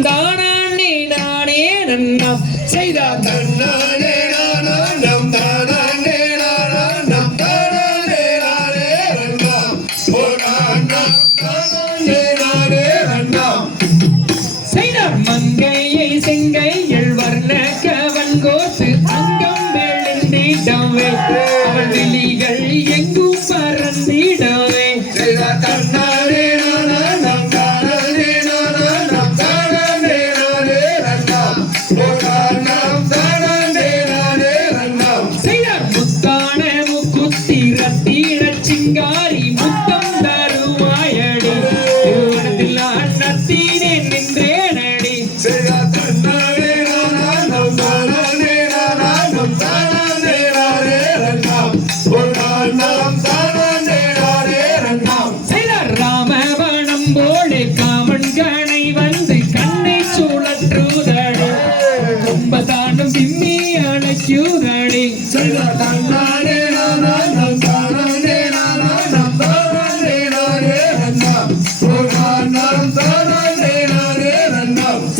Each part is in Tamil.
நான் தானே நானே நன்னா செய்தா தன்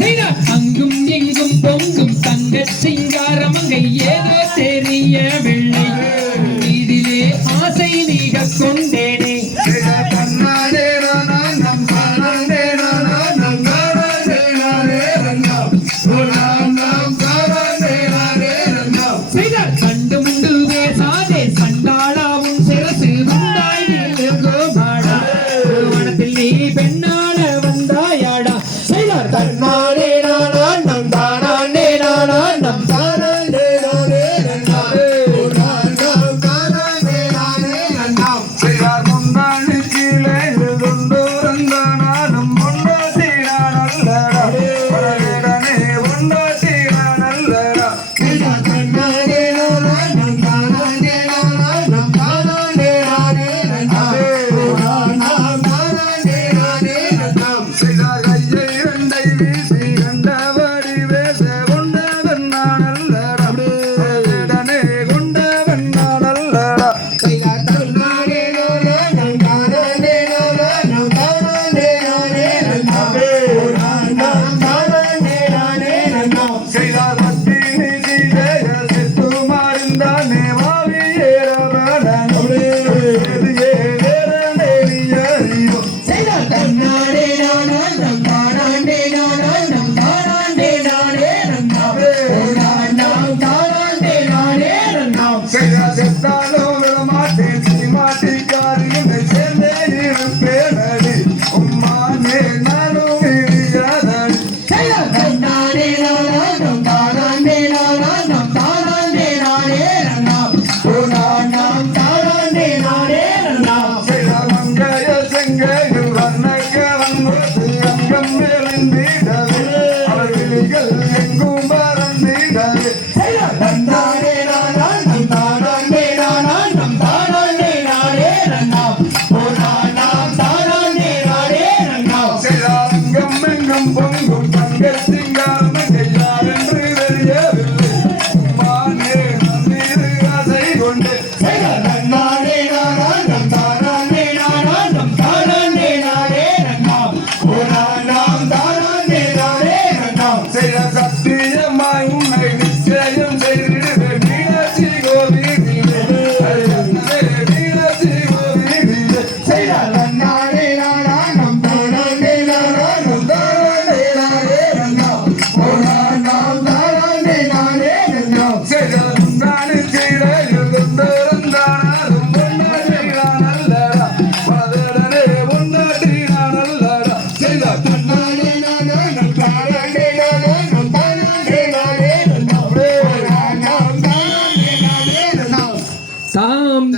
அங்கும் எங்கும் பொங்கும் தங்க சிங்காரம் அங்கை ஏதோ தெரிய வெள்ளை. இதிலே ஆசை நீக கொண்டேனே.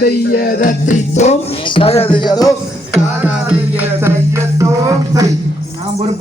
தையதத்தித்தோம் தகதியதோ காராதைய தையத்தோம் தை நாம் பொறுப்பு